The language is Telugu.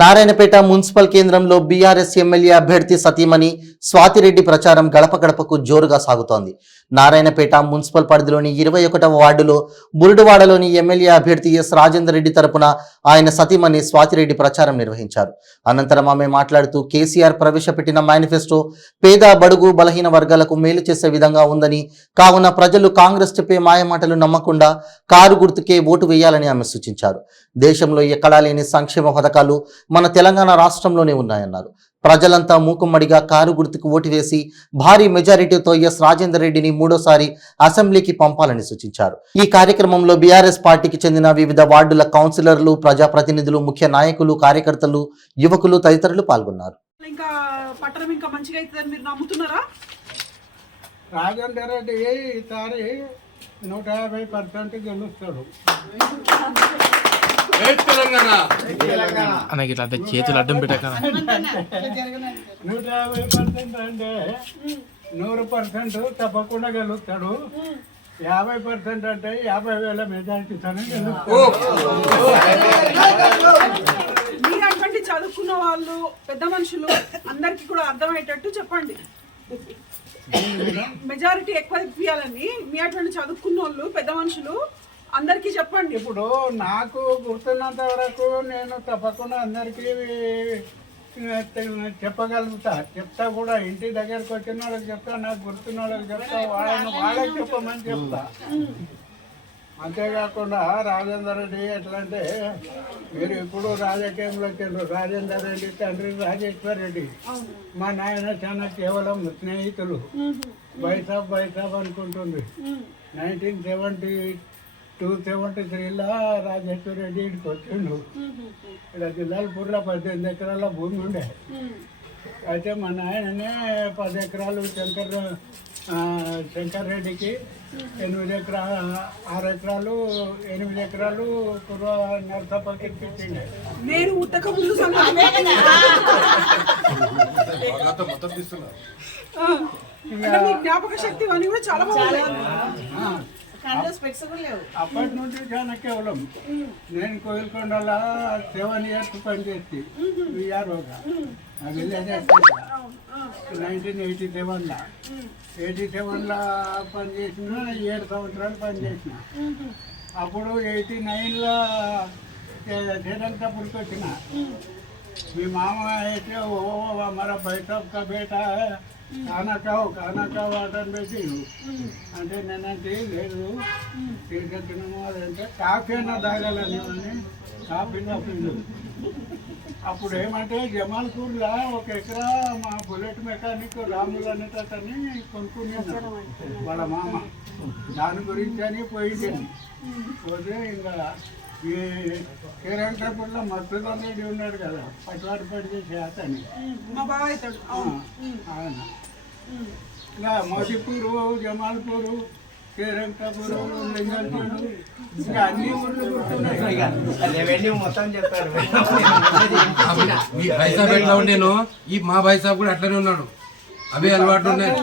నారాయణపేట మున్సిపల్ కేంద్రంలో బీఆర్ఎస్ ఎమ్మెల్యే అభ్యర్థి సతీమణి స్వాతిరెడ్డి ప్రచారం గడప గడపకు జోరుగా సాగుతోంది. నారాయణపేట మున్సిపల్ పరిధిలోని 21వ వార్డులో బురుడువాడలోని ఎమ్మెల్యే అభ్యర్థి ఎస్ రాజేందర్ రెడ్డి తరపున ఆయన సతీమణి స్వాతిరెడ్డి ప్రచారం నిర్వహించారు. అనంతరం ఆమె మాట్లాడుతూ కేసీఆర్ ప్రవేశపెట్టిన మేనిఫెస్టో పేద బడుగు బలహీన వర్గాలకు మేలు చేసే విధంగా ఉందని, కావున ప్రజలు కాంగ్రెస్ చెప్పే మాయమాటలు నమ్మకుండా కారు గుర్తుకే ఓటు వేయాలని ఆమె సూచించారు. దేశంలో ఎక్కడా లేని సంక్షేమ పథకాలు మన తెలంగాణ రాష్ట్రంలోనే ఉన్నాయన్నారు. ప్రజలంతా మూకుమ్మడిగా కారు గుర్తుకు ఓటు వేసి భారీ మెజారిటీతో ఎస్ రాజేందర్ రెడ్డిని మూడోసారి అసెంబ్లీకి పంపాలని సూచించారు. ఈ కార్యక్రమంలో బీఆర్ఎస్ పార్టీకి చెందిన వివిధ వార్డుల కౌన్సిలర్లు, ప్రజాప్రతినిధులు, ముఖ్య నాయకులు, కార్యకర్తలు, యువకులు తదితరులు పాల్గొన్నారు. రాజేందర్ రెడ్డి ఈసారి 150% గెలుస్తాడు. చేతులు అడ్డం పెట్టక 150% అంటే 100% తప్పకుండా గెలుస్తాడు. 50% అంటే 50,000 మెజారిటీతోనే గెలుస్తాడు. మీరంటే చదువుకున్న వాళ్ళు, పెద్ద మనుషులు అందరికి కూడా అర్థమయ్యేటట్టు చెప్పండి. మెజారిటీ ఎక్కువ ఇప్పియాలని మీ అటువంటి చదువుకున్న వాళ్ళు, పెద్ద మనుషులు అందరికీ చెప్పండి. ఇప్పుడు నాకు గుర్తున్నంత వరకు నేను తప్పకుండా అందరికీ చెప్తా కూడా. ఇంటి దగ్గరకు వచ్చిన వాళ్ళకి చెప్తా, నాకు గుర్తున్న వాళ్ళకి చెప్తా, వాళ్ళకి చెప్పమని చెప్తా. అంతేకాకుండా రాజేందర్ రెడ్డి ఎట్లా అంటే, మీరు ఇప్పుడు రాజకీయంలో వచ్చారు. రాజేందర్ రెడ్డి తండ్రి రాజేశ్వర్ రెడ్డి, మా నాయన చాలా కేవలం స్నేహితులు. బైసాబ్ అనుకుంటుంది. 1972-73లో రాజేశ్వర్ రెడ్డి ఇంటికి వచ్చిండు. ఇక్కడ జిల్లాలపూర్లో 18 ఎకరాల భూమి ఉండే. అయితే మా నాయననే 10 ఎకరాలు శంకర్ రెడ్డికి, 6 ఎకరాలు 8 ఎకరాలు కుర్ర నరసప్పకి ఇప్పించిండే. నేను ఉత్తక ముందు జ్ఞాపక శక్తి అని కూడా చాలా బాగుంది. అప్పటి నుండి చాలా కేవలం నేను కోయిల్కొండలో 7 years పనిచేసి విఆర్ఓగా విలేజ్ 1987లో పనిచేసిన. 7 సంవత్సరాలు పనిచేసిన. అప్పుడు 89లో శ్రీరంగపూర్కి వచ్చిన. మీ మామ అయితే మరో బయట బేటా కానకావు వాటర్ పెట్టి అంటే నేనంటే లేదు తినము. అదంటే కాఫీ అన్న తాగాలని కాఫీలో పిండు. అప్పుడు ఏమంటే జమాల్పూర్లో 1 ఎకరా మా బుల్లెట్ మెకానిక్ రాములు అనేటని కొనుక్కున్నాను వాళ్ళ మామ. దాని గురించి అని పోయింది. పోతే ఇంకా ఈ శ్రీరంగపూర్లో మస్తుదన్ రెడ్డి ఉన్నాడు కదా, పట్వాడిపడి చేసే అతని ఆయన. ఇంకా మోదీపూరు, జమాల్పూరు, శ్రీరంగపూరు, లింగల్పూరు, ఇంకా అన్ని ఊర్లు గుర్తున్నాయి. మొత్తం చెప్పారు. మీ బైసాబ్ ఎట్లా ఉండేను, ఈ మా బైసాబ్ కూడా అట్లనే ఉన్నాడు. అవే అలవాటు ఉన్నాయి.